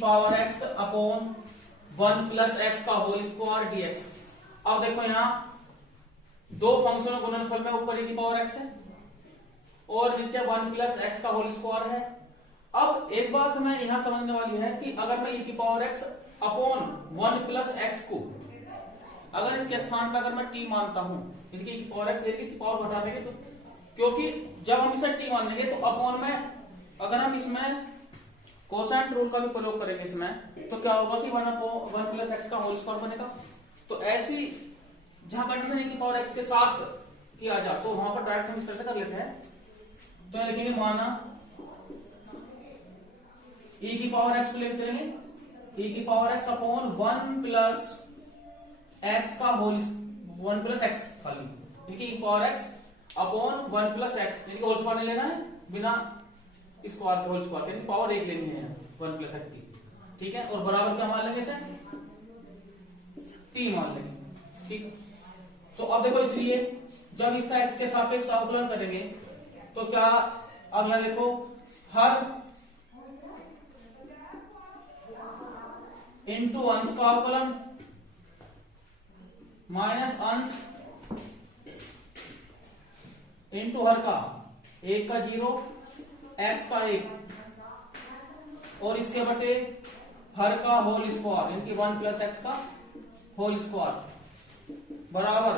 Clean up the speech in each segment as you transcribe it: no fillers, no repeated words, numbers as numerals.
Power x upon 1 plus x का whole square dx। अब देखो यहां दो फंक्शनों गुणनफल में ऊपर e की पावर x है और नीचे 1 प्लस एक्स का होल स्क्वायर है। अब एक बात हमें यहां समझने वाली है कि अगर मैं e की power x upon 1 plus x को अगर इसके स्थान पर अगर मैं t मानता हूं, इसकी e की पावर x लेके इसकी पावर घटा देंगे तो, क्योंकि जब हम इसे t मान लेंगे तो अपॉन में अगर हम इसमें कोसाइन रूल का भी प्रयोग करेंगे इसमें, तो क्या होगा कि 1 प्लस एक्स का होल स्क्वायर बनेगा। तो ऐसी जहां कंडीशन e की पावर x के साथ किया जाए तो वहां पर डायरेक्ट हम इस तरह से कर लेते हैं। तो यहां लिखेंगे माना e की पावर x को लेकर चलेंगे e की power x upon 1 plus x का होल 1 प्लस एक्स खाली e की power x upon 1 plus x यानी होल स्क्वायर नहीं लेना है, बिना स्क्वायर के होल स्क्वायर यानी पावर 1 लेनी है 1 प्लस एक्स की, ठीक है। और बराबर क्या मान लेंगे इसे t मान लेंगे, ठीक। तो अब देखो इसलिए जब इसका x के सापेक्ष अवकलन करेंगे तो क्या, अब यहां देखो हर इंटू अंश का अवकलन माइनस अंश इंटू हर का 1 का 0 x का 1 और इसके बटे हर का होल स्क्वायर यानी कि 1 प्लस एक्स का होल स्क्वायर बराबर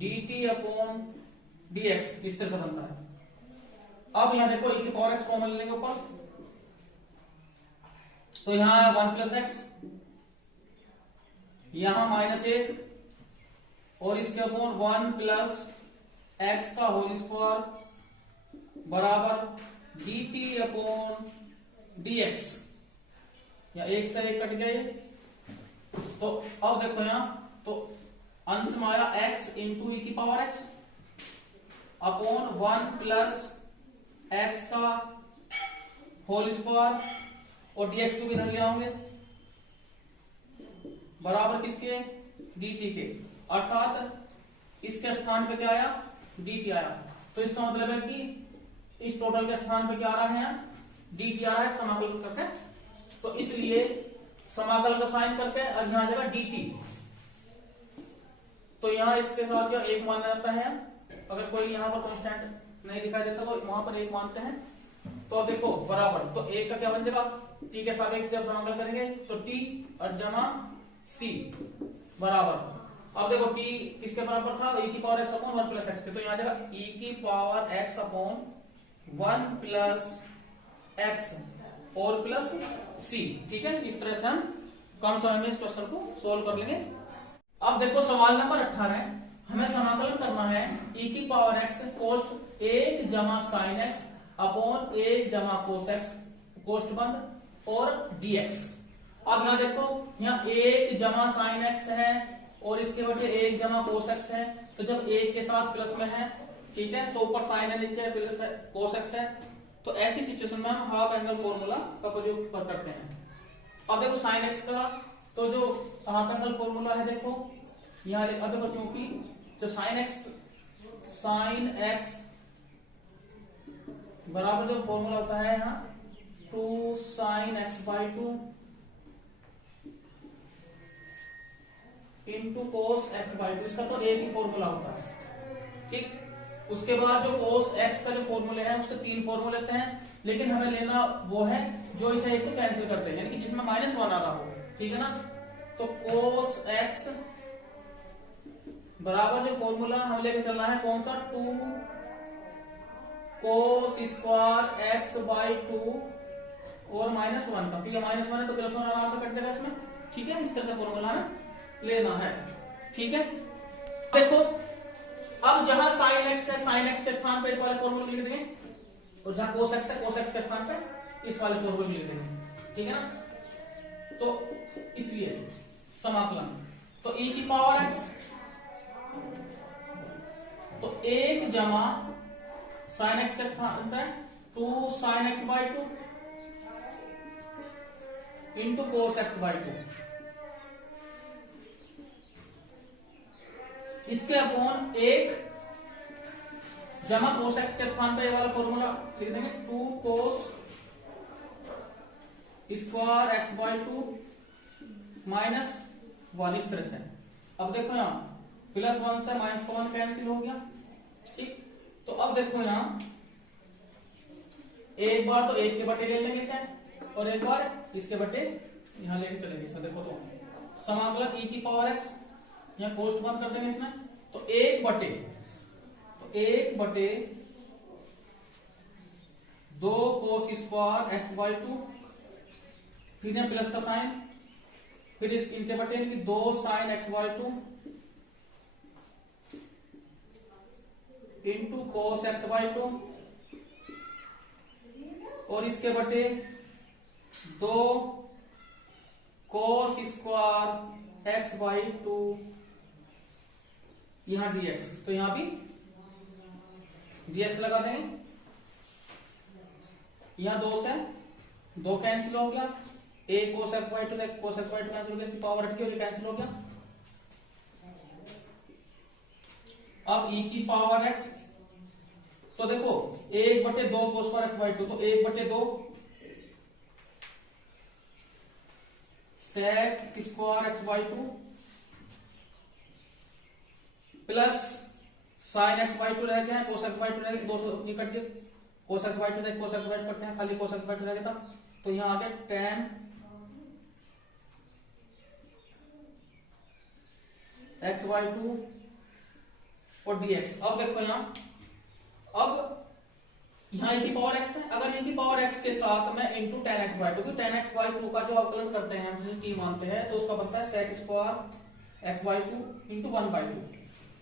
dt अपॉन dx इस तरह से बनता है। अब यहां देखो e की पावर x कॉमन लेंगे ऊपर, तो यहां है 1 प्लस एक्स, यहां माइनस 1 और इसके अपॉन 1 प्लस एक्स का होल स्क्वायर बराबर dt अपॉन dx, या 1 से 1 कट गए। तो अब देखो यहां तो अंश में आया x इंटू e की power x upon 1 plus x का होल स्क्वायर और dx को भी धर लिया होंगे बराबर किसके dt के, अर्थात इसके स्थान पे क्या आया dt आया। तो इसका मतलब है कि इस टोटल के स्थान पे क्या आ रहा है dt आ रहा है समाकल करके, तो इसलिए समाकल का साइन करके अब यहां आ जाएगा dt। तो यहां इसके साथ क्या 1 माना जाता है, अगर कोई यहां पर कांस्टेंट नहीं दिखाई देता तो वहां पर 1 मानते हैं। तो अब देखो बराबर तो 1 का क्या बन जाएगा t के सापेक्ष जब समाकल करेंगे तो t और जमा c बराबर, अब देखो t किसके बराबर था e की power x upon 1 plus x, तो यहां आ जाएगा e की power x upon 1 plus x और प्लस c, ठीक है। इस तरह से हम कम समय में इस क्वेश्चन को सोल्व कर लेंगे। अब देखो सवाल नंबर 18 है, हमें समाकलन करना है e की पावर x कोष्ट 1 जमा साइन एक्स अपॉन 1 जमा कोस एक्स कोष्ट बंद और dx। अब यहां देखो यहाँ 1 जमा साइन एक्स है और इसके बचे 1 जमा कोस एक्स है, तो जब 1 के साथ प्लस में है, ठीक है, तो ऊपर साइन है नीचे प्लस कोस एक्स है, तो ऐसी सिचुएशन में हम हाफ एंगल फॉर्मूला का प्रयोग करते हैं। अब देखो साइन एक्स का तो जो हाफ एंगल फॉर्मूला है देखो यहाँ, अब देखो चूंकि जो साइन एक्स बराबर जो फॉर्मूला होता है यहाँ 2 sign x by 2 into cos x by 2, इसका तो एक ही फॉर्मूला होता है, ठीक। उसके बाद जो कोस एक्स का जो फॉर्मूले हैं उसके 3 फॉर्मूले लेते हैं, लेकिन हमें लेना वो है जो इसे एक तो कैंसिल करते हैं यानी कि जिसमें -1 आ रहा हो, ठीक है ना। तो कोस एक्स बराबर जो फॉर्मूला हम लेके चलना है कौन सा 2 कोस स्क्वायर एक्स बाई 2 और -1 का, क्योंकि -1 है तो +1 आराम से कट जाएगा इसमें, ठीक है। इस तरह से फॉर्मूला हमें लेना है, ठीक है। देखो अब जहां साइन एक्स है साइन एक्स के स्थान पे इस वाले फॉर्मूले लिख देंगे और जहां कोस एक्स है कोस एक्स के स्थान पे इस वाले फॉर्मूले लिख देंगे, ठीक है ना। तो इसलिए समाकलन तो e की पावर x तो 1 जमा साइन एक्स के स्थान पे 2 sign x by 2 into cos x by 2, इसके अपॉन 1 जमा कोस एक्स के स्थान पे ये वाला फॉर्मूला लिख देंगे 2 cos square x by to minus 1 इस तरह से। अब देखो यहाँ +1 से -1 कैंसिल हो गया, ठीक। तो अब देखो यहाँ एक बार तो 1 के बटे ले लेंगे इसे और एक बार इसके बटे यहाँ लेके चलेंगे इसमें। देखो तो समाकलन e की पावर x, यहाँ कोष्ट बंद कर देंगे इसमें। तो 1 बटे 2 cos square x by to, फिर यहाँ प्लस का साइन, फिर इनके बटे इनकी 2 sign x by two into cos x by to, और इसके बटे 2 cos square x by to, यहां dx, तो यहां भी dx लगा देंगे। यहां 2 से 2 कैंसिल हो गया, एक कोस एक्स बाई टू से cos x by to cancel हो गया, इसकी पावर हट गई, कैंसिल हो गया। अब e की पावर x, तो देखो 1 बटे 2 cos square x by two, तो 1 बटे 2 sec square x by two plus sine x by two रह गया, कोस एक्स बाई टू रह गया, 2 निकट गए, कोस एक्स बाई टू से कोस एक्स बाई टू कटते हैं, खाली कोस एक्स बाई टू रह गया था। तो यहां आ गया tan एक्स बाई टू और dx। अब देखो यहाँ, अब यहाँ e की पावर x है, अगर e की पावर x के साथ मैं into tan x by two, tan x by two का जो अवकलन करते हैं हम t मानते हैं, तो उसका बनता है sec square x by two into 1 by two.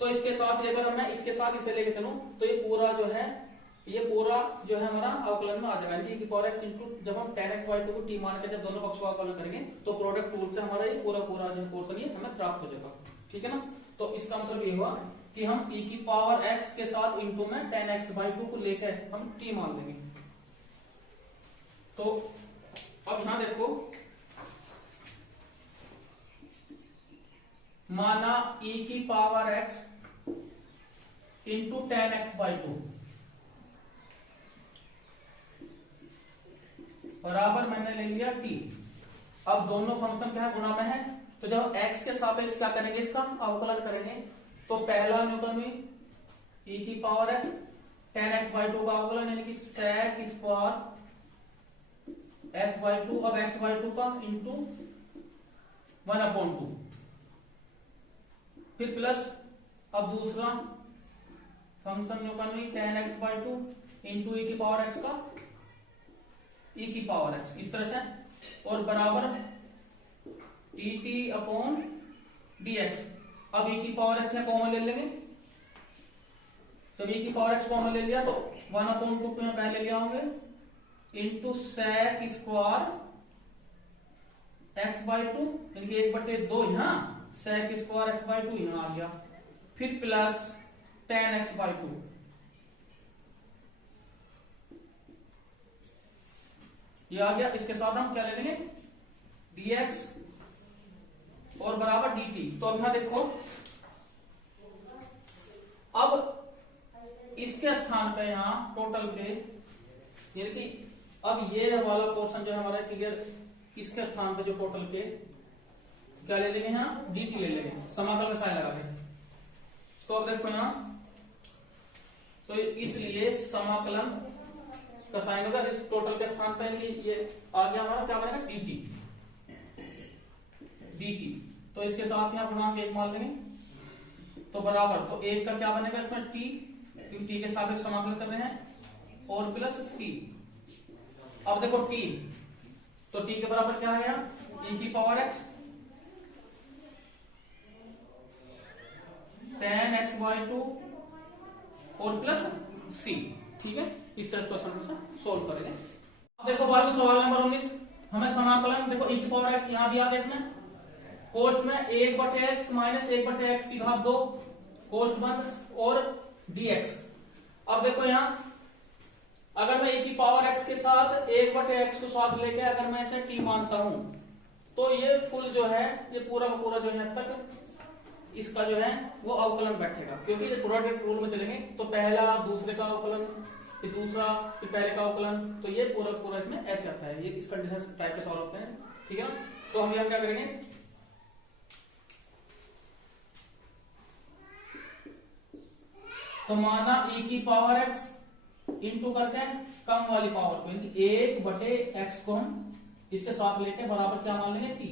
तो इसके साथ अगर मैं इसके साथ इसे लेके चलूं तो ये पूरा जो है हमारा अवकलन में आ जाएगा, e की पावर x इंटू, जब हम tan x बाई टू को t मान के जब दोनों पक्षों का अवकलन करेंगे तो प्रोडक्ट रूल से हमारा ये पूरा जो पोर्शन ये हमें प्राप्त हो जाएगा, ठीक है ना। तो इसका मतलब ये हुआ कि हम e की पावर x के साथ इंटू में tan x बाई टू को लेकर हम t मान लेंगे। तो अब यहां देखो, माना e की power x into tan x by two बराबर मैंने ले लिया t। अब दोनों फंक्शन क्या है, गुणा में है, तो जब x के सापेक्ष क्या करेंगे, इसका अवकलन करेंगे, तो पहला न्यूटन में e की power x tan x by two का अवकलन यानी कि sec square x by two, अब x बाई टू का इंटू 1/2, फिर प्लस अब दूसरा फंक्शन न्यूटन में tan x by two into e की पावर x का e की पावर x, इस तरह से, और बराबर dt अपॉन dx। अब e की पावर x कॉमन ले लेंगे, जब e की पावर x कॉमन ले लिया तो 1/2 को यहाँ पहले ले आओगे into sec square x by two, यानी कि 1/2 यहाँ sec square x by two यहाँ आ गया, फिर plus tan x by two, ये आ गया। इसके साथ हम क्या ले लेंगे, dx और बराबर dt। तो अब यहां देखो, अब इसके स्थान पे यहाँ टोटल के, यानी कि अब ये वाला पोर्शन जो है हमारा क्लियर, इसके स्थान पे जो टोटल के क्या ले लेंगे, यहाँ dt ले लेंगे, समाकल में साइन लगा देंगे। तो अब देखो यहाँ, तो इसलिए समाकलन का साइन होगा इस टोटल के स्थान पे, ये आ गया हमारा क्या बनेगा, dt। तो इसके साथ यहाँ गुणांक 1 मान लेंगे, तो बराबर, तो 1 का क्या बनेगा इसमें t, क्योंकि t के सापेक्ष समाकलन कर रहे हैं, और प्लस c। अब देखो t, तो t के बराबर क्या है यहाँ, e की power x tan x by two और प्लस c, ठीक है। इस तरह क्वेश्चन सोल्व करेंगे। अब देखो बारहवीं सवाल नंबर 19, हमें समाकलन, देखो e की पावर x यहां भी आ गया, इसमें कोष्ट में 1/x माइनस 1/x की घात 2 कोष्ट बंद और dx। अब देखो यहां, अगर मैं e की पावर x के साथ 1/x को साथ लेके अगर मैं इसे t मानता हूं, तो ये फुल जो है, ये पूरा का पूरा जो है तक इसका जो है वो अवकलन बैठेगा, क्योंकि प्रोडक्ट रूल में चलेंगे तो पहला दूसरे का अवकलन फिर दूसरा, फिर पहले का अवकलन, तो ये पूरा पूरा इसमें ऐसे आता है, ये इस कंडीशन टाइप के सॉल्व होते हैं, ठीक है ना। तो हम यहाँ क्या करेंगे, तो माना e की पावर x इंटू करके कम वाली पावर को, यानी 1/x को हम इसके साथ लेके बराबर क्या मान लेंगे, t,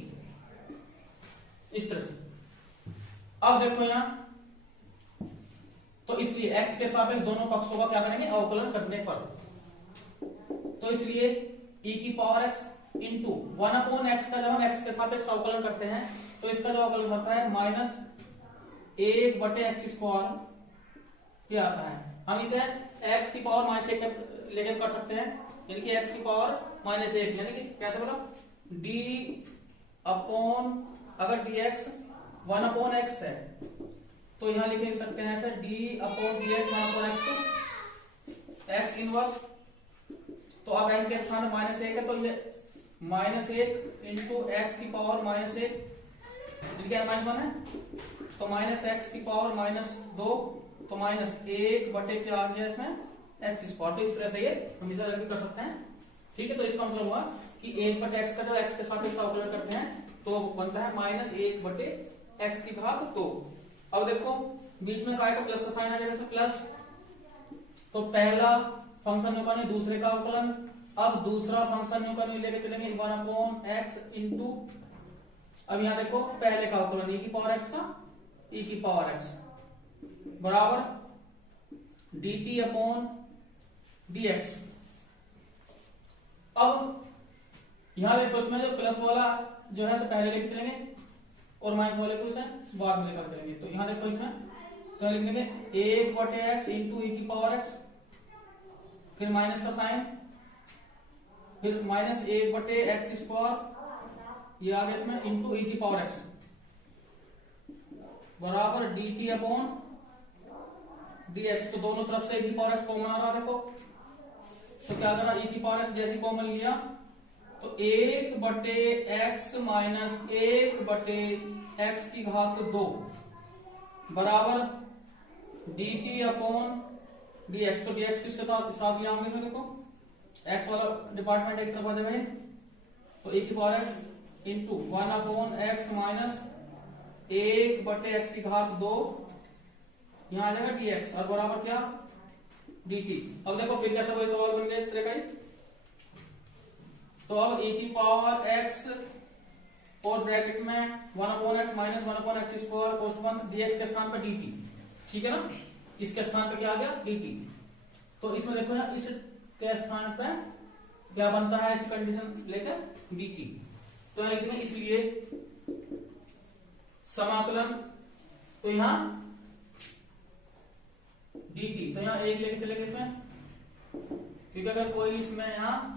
इस तरह से। अब देखो यहां, तो इसलिए x के सापेक्ष दोनों पक्षों का क्या करेंगे, अवकलन करने पर, तो इसलिए e की पावर x इंटू 1/x का जब हम x के सापेक्ष अवकलन करते हैं तो इसका जो अवकलन बनता है माइनस 1/x², ये आता है। हम इसे x की पावर -1 लेके कर सकते हैं, यानी कि x की पावर -1, यानी कि कैसे बोला, d अपॉन, अगर dx 1/x है तो यहां लिख सकते हैं ऐसे d अपॉन dx 1/x को x इनवर्स, तो अब n के स्थान में -1 है तो ये -1 इंटू x की पावर -1, n-1 है, तो -x की पावर -2, तो -1 बटे क्या आ गया इसमें, x²। तो इस तरह से ये हम इधर भी कर सकते हैं, ठीक है। तो इसका मतलब हुआ कि 1/x का जब x के साथ अवकलन करते हैं तो बनता है -1/x²। अब देखो बीच में काय का प्लस का साइन आ जाएगा, इसमें प्लस, तो पहला फंक्शन न्यूटन दूसरे का अवकलन, अब दूसरा फंक्शन न्यूटन लेके चलेंगे 1/x इंटू, अब यहां देखो पहले का अवकलन e की पावर x का e की पावर x बराबर dt अपॉन dx। अब यहां देखो इसमें जो प्लस वाला जो है पहले लेके चलेंगे और माइनस वाले को इसे बाद में लेकर चलेंगे, तो यहां देखो इसमें तो लिख लेंगे 1/x इंटू e की पावर x, फिर माइनस का साइन, फिर -1/x², ये आ गया इसमें इंटू e की पावर x बराबर dt अपॉन dx। तो दोनों तरफ से e की पावर x कॉमन आ रहा, देखो तो क्या करा, e की पावर x जैसे कॉमन लिया तो 1/x माइनस 1/x² बराबर dt अपॉन dx। तो dx किसके साथ लिया हमने इसमें, देखो x वाला डिपार्टमेंट एक तरफ आ जाएगा, तो e की power x into 1/x minus 1/x², यहां आ जाएगा dx और बराबर क्या, dt। अब देखो फिर कैसे वही सवाल बन गया इस तरह का ही, तो अब e की पावर x और ब्रैकेट में 1/x माइनस 1/x² + 1 dx के स्थान पर dt, ठीक है ना, इसके स्थान पे क्या आ गया, dt। तो इसमें देखो यार इस के स्थान पे क्या बनता है, इस कंडीशन लेकर dt, तो यहां लिखेंगे इसलिए समाकलन, तो यहां dt, तो यहां एक लेके चलेंगे इसमें, क्योंकि अगर कोई इसमें यहां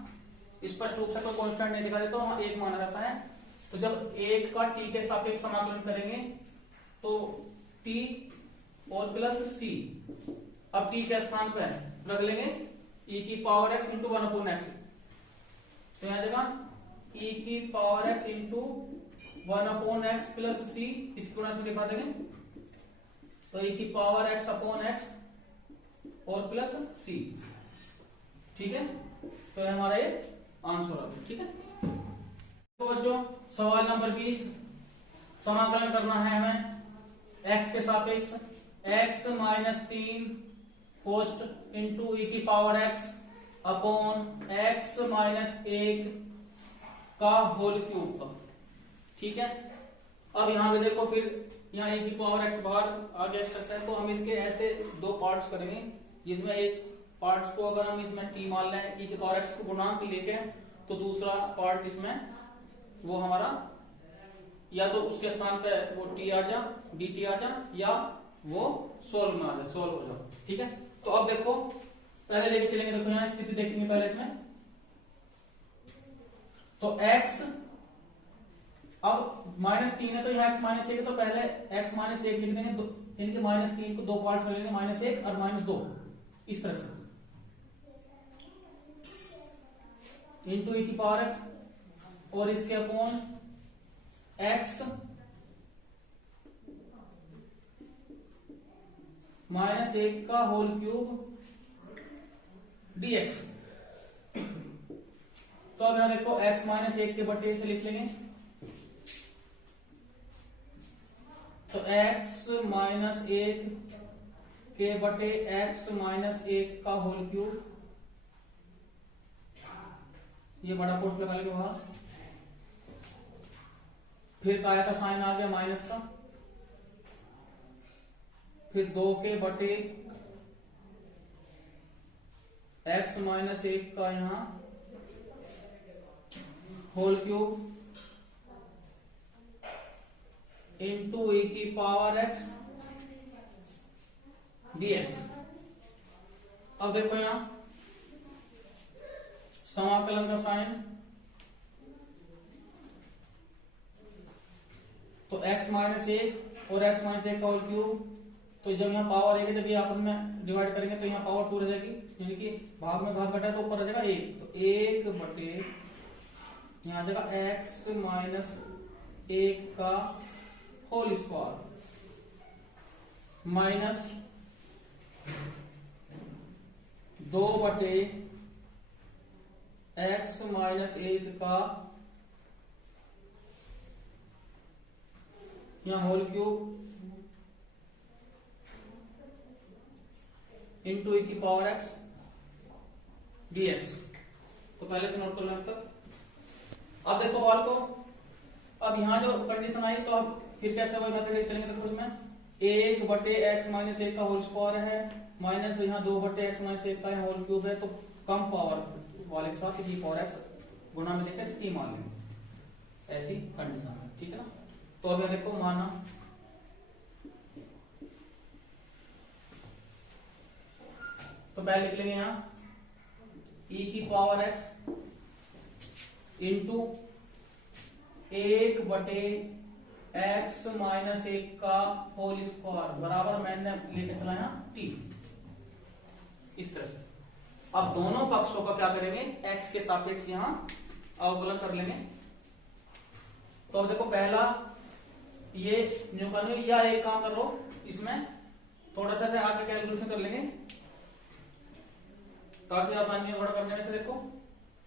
स्पष्ट रूप से कोई कांस्टेंट नहीं दिखा देता तो वहां एक माना जाता है। तो जब एक का t के सापेक्ष समाकलन करेंगे तो t और प्लस c, अब t के स्थान पर रख लेंगे e की पावर x इंटू 1/x, तो यहां जगह e की power x into 1/x plus c, इस पूरा से दिखा देंगे, तो e की पावर x अपॉन x और प्लस c, ठीक है। तो हमारा ये आंसर आ गया, ठीक है। तो बच्चों सवाल नंबर 20, समाकलन करना है हमें x के सापेक्ष x -3 पोस्ट इंटू e की पावर x अपॉन x -1 का होल क्यूब का, ठीक है। अब यहां पे देखो फिर यहाँ e की पावर x बाहर आ गया इस तरह से, तो हम इसके ऐसे दो पार्ट्स करेंगे, जिसमें एक पार्ट्स को अगर हम इसमें t मान लें, e की पावर x को गुणांक लेके, तो दूसरा पार्ट इसमें वो हमारा या तो उसके स्थान पे वो t आ जा, dt आ जा, या वो सोल्व में आ जाए, सोल्व हो जाओ, ठीक है। तो अब देखो पहले लेके चलेंगे, देखो यहाँ स्थिति देखेंगे पहले इसमें, तो x अब -3 है, तो यहाँ x -1 है, तो पहले x -1 लिख देंगे, यानी कि -3 को दो पार्ट कर लेंगे, -1 और -2, इस तरह से इंटू e की पावर x और इसके अपॉन x -1 का होल क्यूब dx। तो अब यहां देखो x माइनस 1 के बटे से लिख लेंगे, तो x माइनस 1 के बटे x माइनस 1 का होल क्यूब, ये बड़ा कोष्ठ लगा लेंगे वहां, फिर काय का साइन आ गया माइनस का, फिर 2 के बटे x माइनस 1 का यहां होल क्यूब इंटू e की पावर x dx। अब देखो यहां समाकलन का साइन, तो x माइनस 1 और x माइनस 1 का होल क्यूब, तो जब यहाँ पावर 1 है, जब ये आपस में डिवाइड करेंगे तो यहाँ पावर 2 रह जाएगी, यानी कि भाग में घात घटा तो ऊपर रह जाएगा 1, तो 1 बटे यहाँ आ जाएगा x माइनस 1 का होल स्क्वायर माइनस 2 बटे x माइनस 1 का यहाँ होल क्यूब इंटू e की पावर x dx। तो पहले से नोट कर लो अब तक। अब देखो और को, अब यहां जो कंडीशन आई तो अब फिर कैसे वही मेथड चलेंगे, देखो इसमें 1 बटे x माइनस 1 का होल स्क्वायर है माइनस यहाँ 2 बटे x माइनस 1 का होल क्यूब है, तो कम पावर वाले के साथ e पावर x गुणा में देखें t मान लेंगे, ऐसी कंडीशन है, ठीक है ना। तो अब देखो माना तो पहले लिख लेंगे यहां e की पावर x इंटू 1 बटे x माइनस 1 का होल स्क्वायर बराबर मैंने लेके चला यहां t, इस तरह से। अब दोनों पक्षों का क्या करेंगे, x के सापेक्ष यहां अवकलन कर लेंगे। तो अब देखो पहला ये न्यूटन, या एक काम कर लो, इसमें थोड़ा सा आगे कैलकुलेशन कर लेंगे ताकि आसानी थोड़ा करने में से। देखो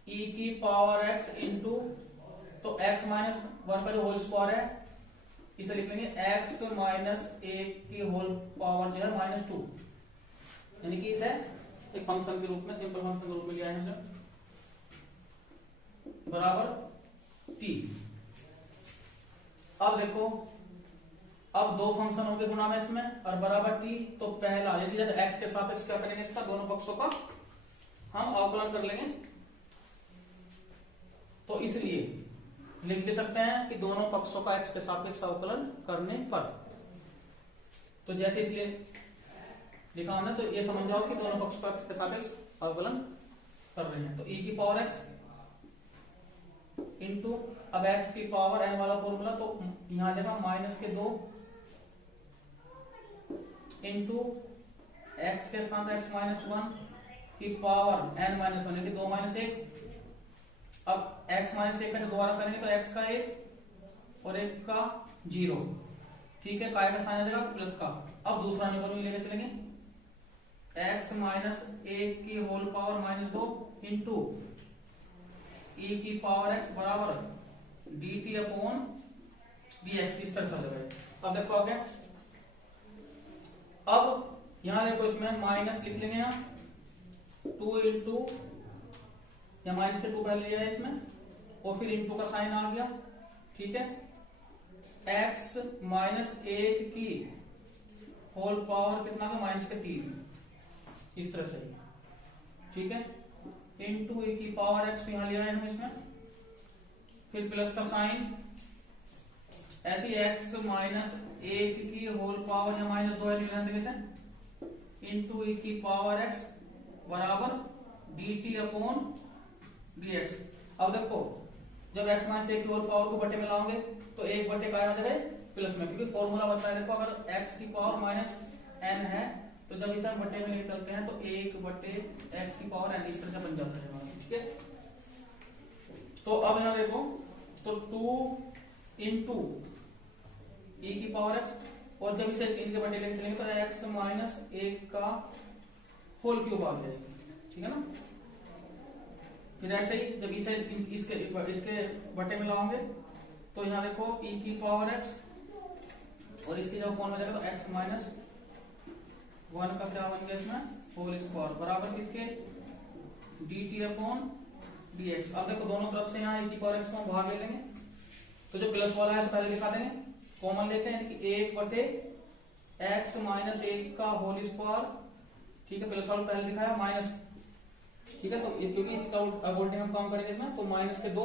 e की पावर x इंटू, तो x माइनस 1 का जो होल स्क्वायर है इसे लिख लेंगे x माइनस 1 की होल पावर जो है माइनस 2, यानी कि इसे एक फंक्शन के रूप में, सिंपल फंक्शन के रूप में लिया है हमने, बराबर t। अब देखो अब दो फंक्शन होंगे गुणा में इसमें और बराबर t, तो पहला यदि जब x के सापेक्ष क्या करेंगे, इसका दोनों पक्षों का हम अवकलन कर लेंगे, तो इसलिए लिख भी सकते हैं कि दोनों पक्षों का x के सापेक्ष अवकलन करने पर, तो जैसे इसलिए लिखा हमने, तो ये समझ जाओ कि दोनों पक्षों का x के सापेक्ष अवकलन कर रहे हैं। तो e की पावर x इंटू, अब x की पावर n वाला फॉर्मूला, तो यहां आ जाएगा माइनस के 2 इंटू x के स्थान पर x माइनस 1 की पावर n माइनस 1, यानी 2 माइनस 1। अब x माइनस 1 का दोबारा करेंगे तो x का 1 और 1 का 0, ठीक है, काय का साइन आ जाएगा प्लस का। अब दूसरा न्यूमर लेके चलेंगे, x माइनस 1 की whole power minus 2 into e की पावर x बराबर dt अपॉन dx, इस तरह से हो जाएगा। अब देखो आगे, अब यहां देखो इसमें माइनस लिख लेंगे, यहाँ 2 इंटू, या माइनस के 2 पहले लिया है इसमें, और फिर इंटू का साइन आ गया, ठीक है, x माइनस 1 की होल पावर कितना का माइनस के 3, इस तरह से, ठीक है, इंटू e की पावर x यहां लिया है हम इसमें, फिर प्लस का साइन, ऐसे x माइनस 1 की होल पावर या माइनस 2 है इंटू e की पावर x बराबर dt अपॉन dx। अब देखो जब x माइनस 1 की होल पावर को बटे में लाओगे तो 1 बटे का आ जाएगा प्लस में, क्योंकि फॉर्मूला बताया, देखो अगर x की पावर माइनस n है तो जब इसे हम बटे में लेके चलते हैं तो 1 बटे x की पावर n, इस तरह से बन जाता है, ठीक है। तो अब यहां देखो, तो 2 इंटू e की पावर x, और जब इसे इनके बटे लेके चलेंगे तो x माइनस 1 का होल क्यूब आ जाएगा, ठीक है ना। फिर ऐसे ही जब इसे इसके बटे में लगाओगे तो यहाँ देखो e की पावर x और इसकी जब कौन हो जाएगा तो x माइनस 1 का क्या बन गया इसमें होल स्क्वायर बराबर किसके dt अपॉन dx। अब देखो दोनों तरफ से यहाँ e की पावर x को हम बाहर ले लेंगे तो जो प्लस वाला है उसे पहले लिखा देंगे कॉमन लेते हैं यानी कि 1 बटे x माइनस 1 का होल स्क्वायर। ठीक है प्लस वाला पहले दिखाया माइनस। ठीक है तो क्योंकि इसका उल्टे हम काम करेंगे इसमें तो माइनस के 2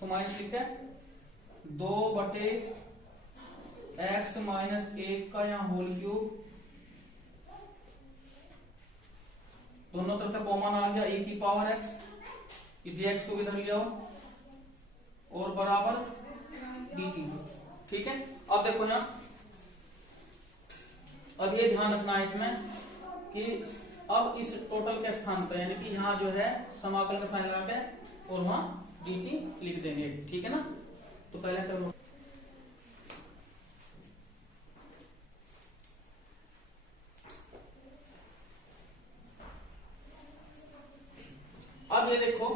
तो माइनस लिखते हैं 2 बटे x माइनस 1 का यहाँ होल क्यूब दोनों तरफ से कॉमन आ गया e की पावर x dx को भी इधर ले आओ और बराबर dt। ठीक है अब देखो यहाँ अब ये ध्यान रखना है इसमें कि अब इस टोटल के स्थान पर यानी कि यहाँ जो है समाकल का साइन लगा के और वहां dt लिख देंगे। ठीक है ना तो पहले तो अब ये देखो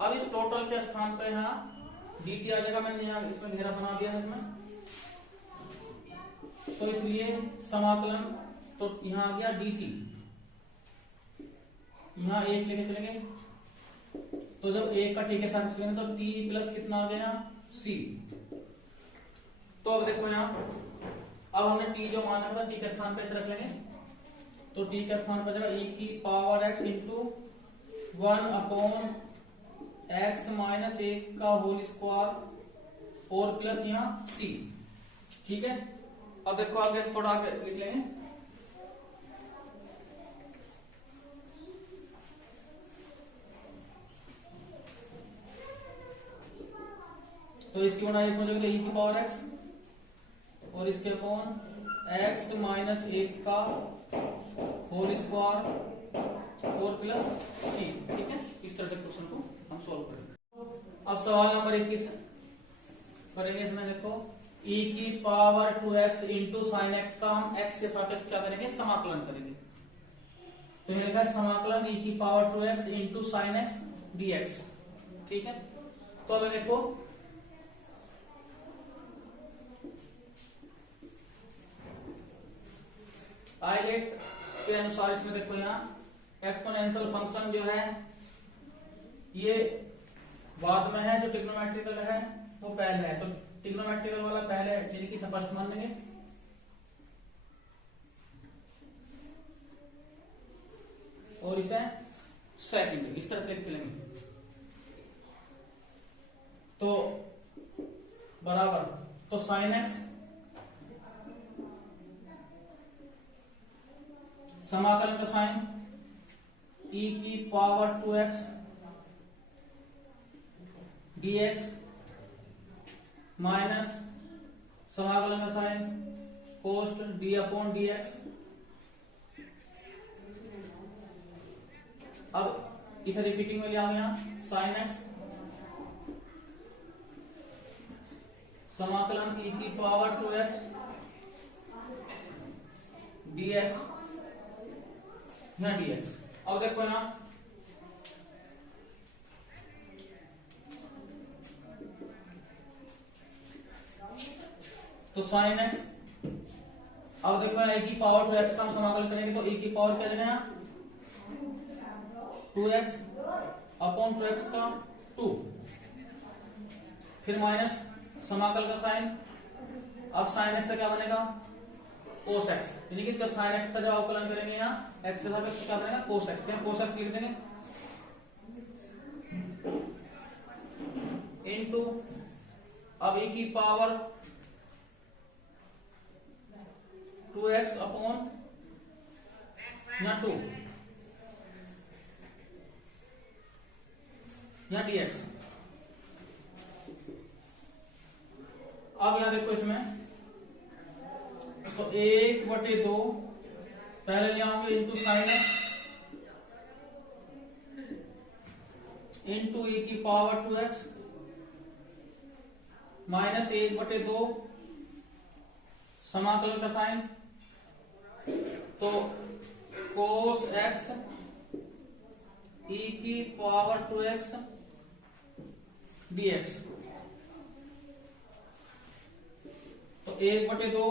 अब इस टोटल के स्थान पे यहाँ dt आ जाएगा। मैंने यहाँ इसमें घेरा बना दिया है इसमें तो इसलिए समाकलन तो यहाँ आ गया dt यहाँ 1 लेके चलेंगे तो जब 1 का t के साथ चलेंगे तो t प्लस कितना आ गया यहाँ c। तो अब देखो यहाँ अब हमने t जो माना था t के स्थान पे इसे रख लेंगे तो t के स्थान पर जाएगा e की power x into 1 upon x minus 1 का होल स्क्वायर और प्लस यहाँ c। ठीक है अब देखो आगे थोड़ा आगे लिख लेंगे तो इसकी गुणा 1 हो जाएगा e की पावर x और इसके अपॉन x माइनस 1 का होल स्क्वायर और प्लस c। ठीक है इस तरह से क्वेश्चन को हम सॉल्व करेंगे। अब सवाल नंबर 21 करेंगे इसमें देखो e की power 2x into sine x का हम x के सापेक्ष क्या करेंगे समाकलन करेंगे। तो ये लिखा है समाकलन e की power 2x into sine x dx। ठीक है तो अब देखो आइलेट के अनुसार इसमें देखो यहाँ एक्सपोनेंशियल फंक्शन जो है ये बाद में है जो ट्रिग्नोमेट्रिकल है वो पहले है। तो ट्रिग्नोमेट्रिकल वाला पहले यानी कि फर्स्ट मान लेंगे और इसे सेकंड इस तरह से लेके चलेंगे तो बराबर तो साइन एक्स समाकलन का साइन e की पावर 2x dx माइनस समाकलन का साइन कोस्ट d अपॉन dx। अब इसे रिपीटिंग में ले आओ यहाँ साइन x समाकलन e की पावर 2x dx यहाँ dx। अब देखो यहाँ तो साइन x अब देखो यहाँ e की पावर 2x का हम समाकलन करेंगे तो e की पावर क्या देना है 2x अपॉन 2x का 2 फिर माइनस समाकल का साइन। अब साइन x का क्या बनेगा cos x यानी कि जब sin x का जब अवकलन करेंगे यहाँ x के सापेक्ष क्या बनेगा cos x। तो cos x लिख देंगे इनटू अब e की पावर 2x अपॉन यहाँ 2 यहाँ dx। अब यहाँ देखो इसमें तो 1/2 पहले ले आओगे into sine x into e की पावर 2x माइनस 1/2 समाकलन का साइन तो cos x e की पावर 2x dx। तो 1/2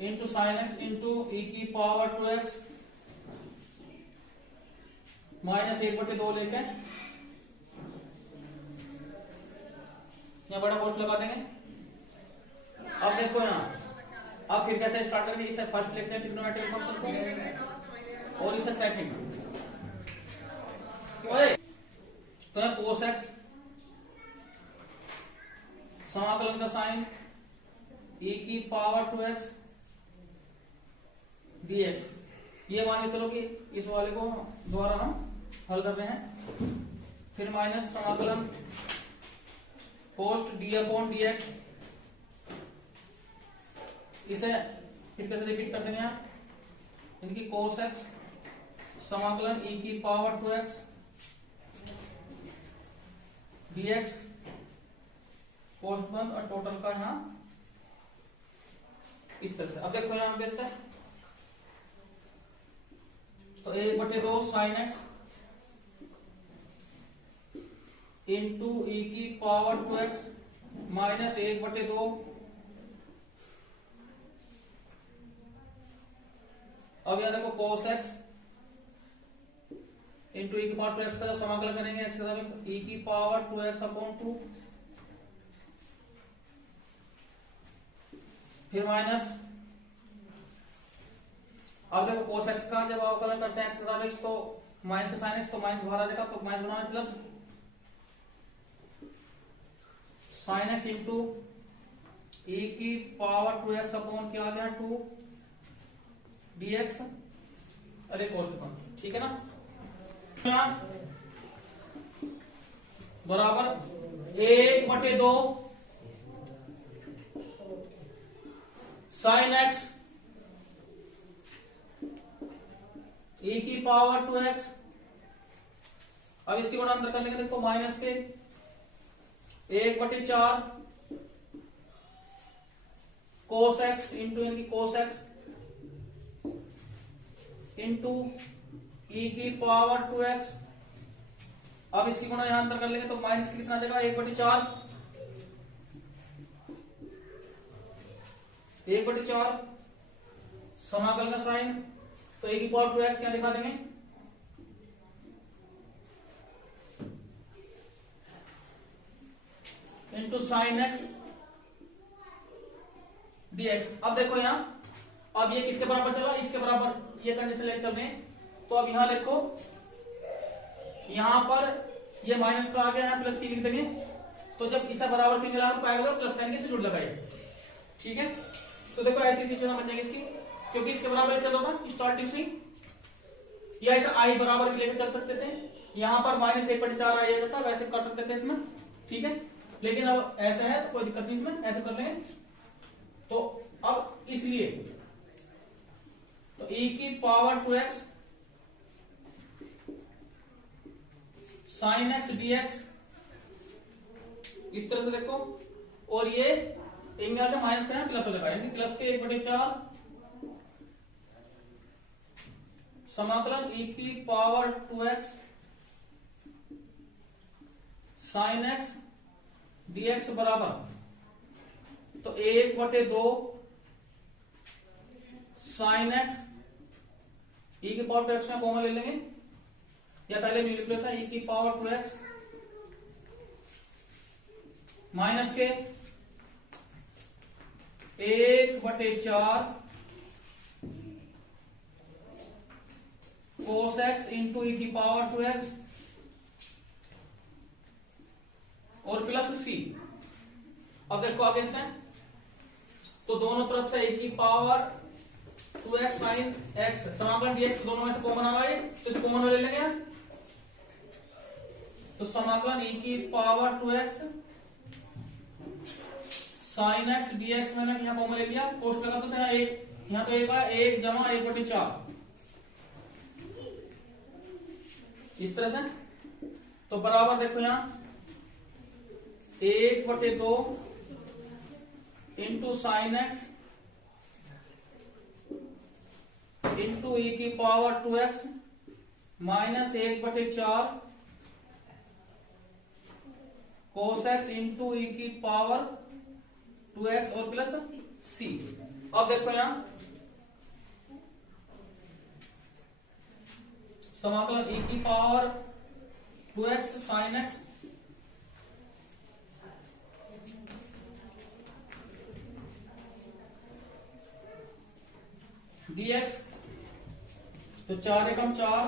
into sine x into e की पावर 2x माइनस 1/2 लेके यहाँ बड़ा कोष्ट लगा देंगे। अब देखो यहाँ, अब फिर कैसे स्टार्ट करेंगे, इसे फर्स्ट लेक्चर ट्रिग्नोमेट्रिक फंक्शन को और इसे सेकंड। तो है कोस एक्स समाकलन का साइन e की पावर 2x dx। ये मान के चलो कि इस वाले को द्वारा हम हल कर रहे हैं। फिर माइनस समाकलन पोस्ट d/dx, इसे फिर कैसे रिपीट कर देंगे आप, इनकी कोस एक्स समाकलन e की पावर 2x dx पोस्ट बंद और टोटल का यहां इस तरह से। अब देखो यहां पे से तो 1/2 साइन एक्स इंटू ई की पावर 2x माइनस 1/2 अब यहां देखो कोस एक्स इंटू ई की पावर 2x का समाकलन करेंगे एक्स ई की पावर 2x अपॉन 2, फिर माइनस, अब देखो कोस एक्स का जब अवकलन करते हैं एक्स तो माइनस का साइन एक्स, तो माइनस बाहर आ जाएगा, तो माइनस बनाना plus sine x into e की पावर 2x अपॉन क्या आ गया 2 dx, अरे कोष्ट पर, ठीक है ना। बराबर 1/2 साइन एक्स e की पावर 2x, अब इसकी गुणा अंदर कर लेंगे, देखो माइनस के 1/4 कोस एक्स इंटू इनकी कोस एक्स इंटू ई की पावर 2x, अब इसकी गुणा यहां अंदर कर लेंगे तो माइनस की कितना आ जाएगा 1/4 समाकलन का साइन, तो e की पावर 2x यहां दिखा देंगे इंटू साइन एक्स dx। अब देखो यहां, अब ये किसके बराबर चला, इसके बराबर, ये कंडीशन लेके चल रहे हैं। तो अब यहां देखो, यहां पर ये माइनस का आ गया है, प्लस सी लिख देंगे, तो जब इसे बराबर के मिला तो आएगा प्लस साइन के जुड़ लगाइए, ठीक है। तो देखो ऐसी सिचुएशन बन जाएगी इसकी, क्योंकि इसके बराबर चल रहा था स्टार्टिंग से, या ऐसा आई बराबर भी लेकर चल सकते थे, यहां पर माइनस 1/4 आ जाता, वैसे कर सकते थे इसमें, ठीक है। लेकिन अब ऐसा है तो कोई दिक्कत नहीं इसमें, ऐसे कर लेंगे। तो अब इसलिए तो e की power 2x sine x dx इस तरह से देखो, और ये इनमें माइनस का प्लस हो जाएगा, यानी प्लस के 1/4 समाकलन e की power 2x sine x dx बराबर, तो 1/2 साइन एक्स e की पावर 2x में कॉमन ले लेंगे, या पहले न्यूक्लियस है e की पावर 2x माइनस के 1/4 कोस एक्स इंटू ई की पावर 2x और प्लस सी। अब देखो आगे से, तो दोनों तरफ से e की पावर 2x साइन x समाकलन dx दोनों में से कॉमन आ रहा है, तो इसे कॉमन ले लेंगे, तो समाकलन e की power 2x sign x dx मैंने यहां कॉमन ले लिया, कोष्ट लगा तो यहाँ एक, यहाँ तो एक है 1 जमा 1/4 इस तरह से। तो बराबर देखो यहाँ 1/2 into sine x into e की power 2x minus 1/4 cos x into e की पावर 2x और प्लस c। अब देखो यहां समाकलन e की power 2x sin x dx, तो 4 एकम 4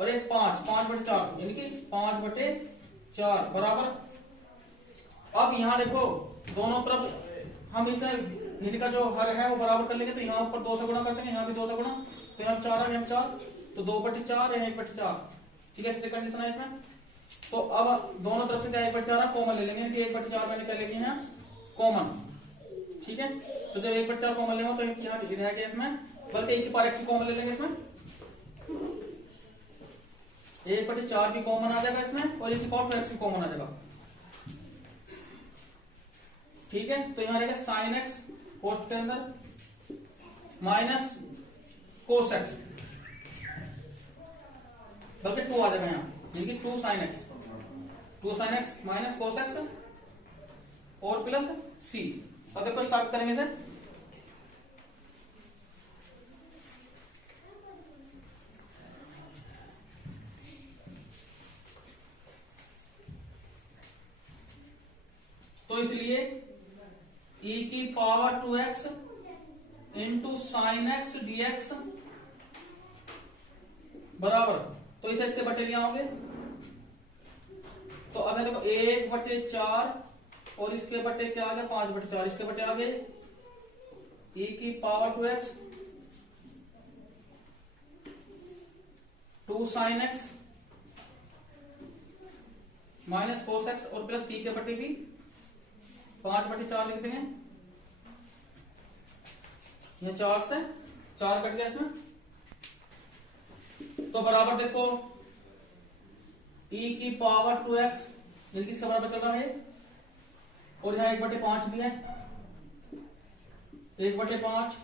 और एक 5/4 यानी कि 5/4 बराबर। अब यहां देखो दोनों तरफ हम इसे इनका जो हर है वो बराबर कर लेंगे, तो यहाँ ऊपर 2 से गुणा कर देंगे, यहाँ भी 2 से गुणा, तो यहाँ 4 आ गया 4, तो 2/4 या 1/4। ठीक है, इस तरह कंडीशन है इसमें। तो अब दोनों तरफ से क्या 1/4 कॉमन ले लेंगे, 1/4 मैंने क्या लेंगे यहाँ कॉमन। ठीक है, तो जब 1/4 कॉमन लेंगे तो यहाँ रह गया इसमें, बल्कि एक पावर x कॉमन ले लेंगे इसमें, 1/4 भी कॉमन आ जाएगा इसमें और एक पावर 2x भी कॉमन आ जाएगा। ठीक है, तो यहां रहेगा sin x कोष्ठ के अंदर माइनस cos x, बल्कि 2 आ जाएगा यहाँ, यानी कि 2 sin x minus cos x और प्लस c। अब देखो स्टार्ट करेंगे इसे, तो इसलिए e की power 2x into sine x dx बराबर, तो इसे इसके बटे लिया होंगे, तो अब देखो 1/4 और इसके बटे क्या आ गया 5/4, इसके बटे आ गए e की power 2x 2 sin x minus cos x और प्लस c के बटे भी 5/4 लिख देंगे, ये 4 से 4 कट गया इसमें, तो बराबर देखो e की पावर 2x यानी कि इसका बराबर चल रहा है, और यहाँ 1/5 भी है, 1/5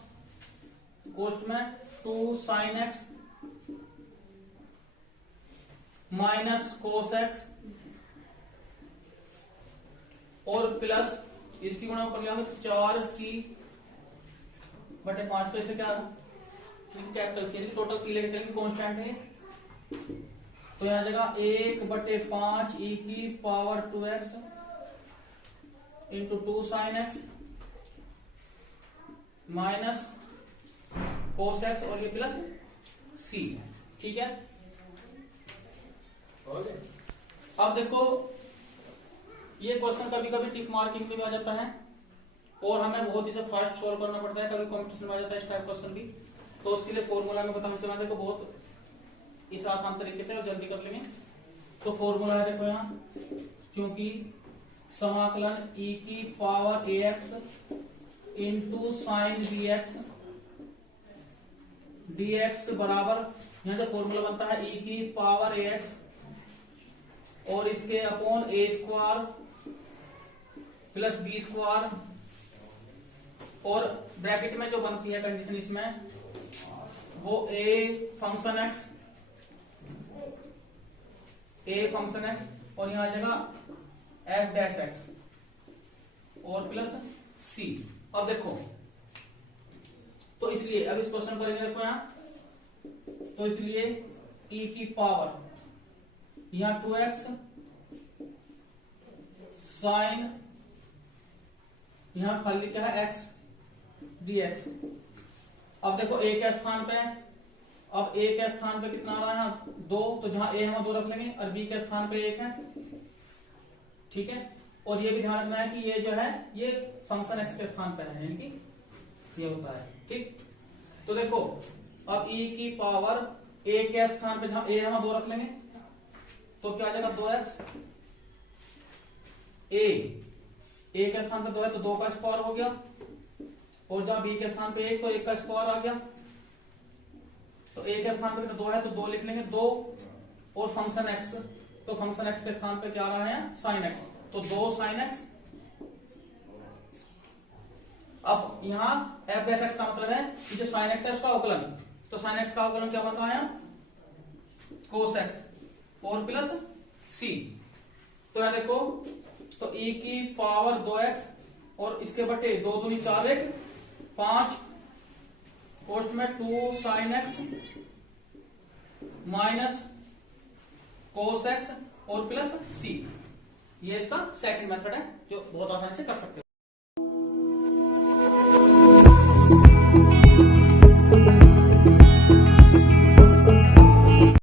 कोष्ठ में 2 sin x minus cos x और प्लस इसकी गुणा ऊपर लिया 4c/5, तो इसे क्या कैपिटल सी टोटल सी लेके चलेंगे, कांस्टेंट है, तो यहां जगह 1/5 e की power 2x into 2 sin x minus cos x और ये प्लस c। ठीक है, अब देखो ये क्वेश्चन कभी कभी टिक मार्किंग में भी आ जाता है और हमें बहुत ही फास्ट सॉल्व करना पड़ता है, कभी कॉम्पिटिशन में आ जाता है इस टाइप क्वेश्चन भी, तो उसके लिए फॉर्मूला में बताना चला देखो बहुत इस आसान तरीके से और जल्दी कर लेंगे। तो फॉर्मूला है देखो यहाँ, क्योंकि समाकलन e की power ax into sine bx dx बराबर, यहाँ जो फॉर्मूला बनता है e की पावर ax और इसके upon a square plus B square, और ब्रैकेट में जो बनती है कंडीशन इसमें वो a फंक्शन x और यहां आ जाएगा f डैश x और प्लस c। अब देखो तो इसलिए अब इस क्वेश्चन करेंगे, देखो यहां, तो इसलिए e की पावर यहां 2x साइन यहां खाली क्या है x dx। अब देखो a के स्थान पे, अब a के स्थान पे कितना आ रहा है 2, तो जहां a है वहां 2 रख लेंगे और b के स्थान पे 1 है। ठीक है, और ये भी ध्यान रखना है कि ये जो है ये फंक्शन x के स्थान पे है, यानी कि ये होता है। ठीक, तो देखो अब e की पावर a के स्थान पे जहां a है वहां 2 रख लेंगे, तो क्या आ जाएगा 2x a के स्थान पे 2 है तो 2 का स्क्वायर हो गया, और जहां b के स्थान पे 1 तो 1 का स्क्वायर आ गया, तो a के स्थान पे तो 2 है तो 2 लिख लेंगे 2 और फंक्शन x, तो फंक्शन x के स्थान पे क्या आ रहा है sin x, तो 2 sin x अब यहाँ एफ बेस एक्स का मतलब है कि जो साइन एक्स है उसका अवकलन, तो साइन एक्स का अवकलन क्या बन रहा है कोस एक्स और प्लस सी। तो यहां देखो तो e की पावर 2x और इसके बटे 2 दूनी 4 1 5 पोस्ट में 2 sine x minus cos x और प्लस सी। ये इसका सेकंड मेथड है जो बहुत आसानी से कर सकते हो।